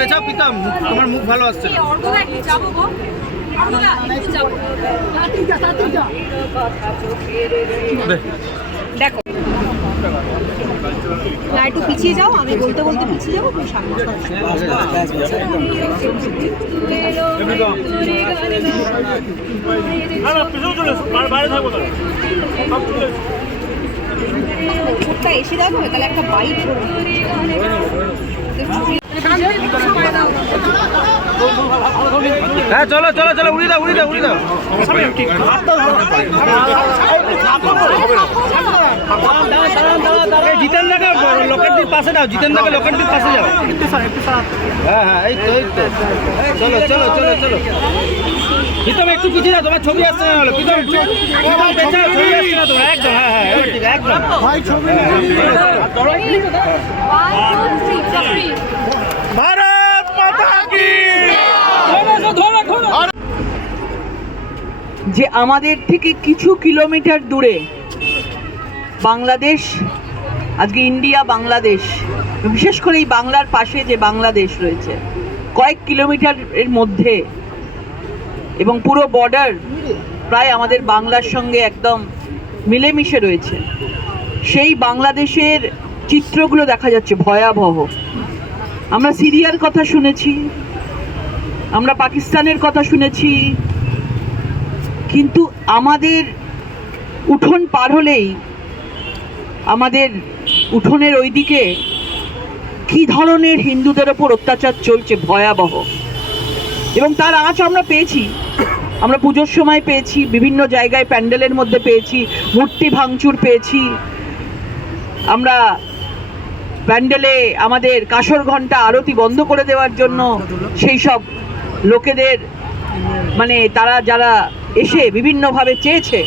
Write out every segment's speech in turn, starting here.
মুখ- আমার মুখ ভালো আসছে দেখো। না একটু পিছিয়ে যাও আমি বলতে বলতে পিছিয়ে যাব তুমি সামনে এসে যাবে তাহলে একটা বাইক হ্যাঁ চলো চলো চলো উড়ি দাও উড়ি দাও উড়ি দাও। এই জিতেনদাকে লোকেটটির পাশে দাও জিতেনদাকে লোকেটটির পাশে যাও। হ্যাঁ হ্যাঁ এই তো এই তো। চলো চলো চলো চলো। প্রীতম একটু পিছিয়ে যাও তোমার ছবি আসছে না হলো। প্রীতম প্রীতম পেছাও ছবি আসছে না তোমার। একদম হ্যাঁ হ্যাঁ ঠিক একদম। ভারত মাতা কি যে আমাদের থেকে কিছু কিলোমিটার দূরে বাংলাদেশ, আজকে ইন্ডিয়া, বাংলাদেশ, বিশেষ করে এই বাংলার পাশে যে বাংলাদেশ রয়েছে, কয়েক কিলোমিটার এর মধ্যে এবং পুরো বর্ডার প্রায় আমাদের বাংলার সঙ্গে একদম মিলেমিশে রয়েছে। সেই বাংলাদেশের চিত্রগুলো দেখা যাচ্ছে ভয়াবহ। আমরা সিরিয়ার কথা শুনেছি, আমরা পাকিস্তানের কথা শুনেছি কিন্তু আমাদের উঠোন পার হলেই আমাদের উঠোনের ওইদিকে কি ধরনের হিন্দুদের ওপর অত্যাচার চলছে ভয়াবহ। এবং তার আঁচ আমরা পেয়েছি। আমরা পুজোর সময় পেয়েছি বিভিন্ন জায়গায় প্যান্ডেলের মধ্যে পেয়েছি মূর্তি ভাঙচুর পেয়েছি। আমরা প্যান্ডেলে আমাদের কাসর ঘণ্টা আরতি বন্ধ করে দেওয়ার জন্য সেই সব লোকেদের মানে তারা যারা এসে বিভিন্নভাবে চেয়েছে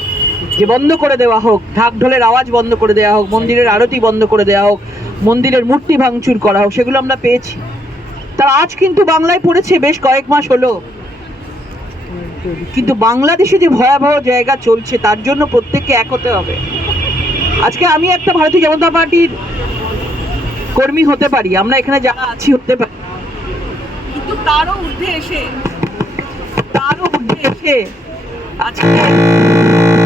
যে বন্ধ করে দেওয়া হোক ঢাক ঢোলের আওয়াজ বন্ধ করে দেওয়া হোক, মন্দিরের আরতি বন্ধ করে দেওয়া হোক, মন্দিরের মূর্তি ভাঙচুর করা হোক, সেগুলো আমরা পেয়েছি। তার আজ কিন্তু বাংলায় পড়েছে বেশ কয়েক মাস হলো। কিন্তু বাংলাদেশে যে ভয়াবহ জায়গা চলছে, তার জন্য প্রত্যেককে এক হতে হবে। আজকে আমি একটা ভারতীয় জনতা পার্টির কর্মী হতে পারি, আমরা এখানে যারা আছি হতে পারি। কিন্তু তারও ঊর্ধ্বে এসে ঊর্ধ্বে আজকে